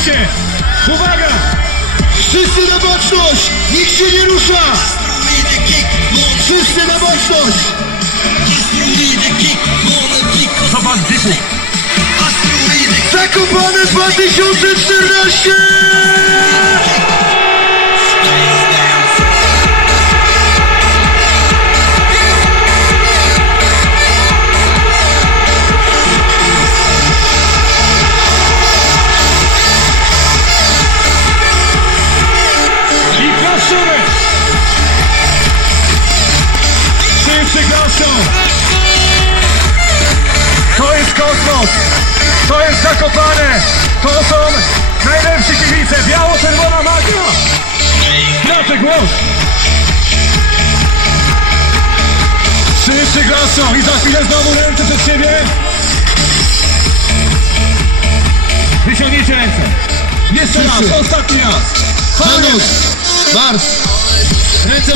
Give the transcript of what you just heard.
Patrzcie! Uwaga! Wszyscy na baczność! Nikt się nie rusza! Wszyscy na baczność! Co pan typu? Zakopane 2014! I klaszczemy! Wszyscy klaszczą! To jest kosmos! To jest Zakopane! To są najlepsi kibice! Biało-czerwona magia! Gracze głos! Wszyscy klaszczą i za chwilę znowu ręce przed siebie! Wyciągnijcie ręce! Jeszcze raz, ostatni raz! Hanus! Mars! Ręce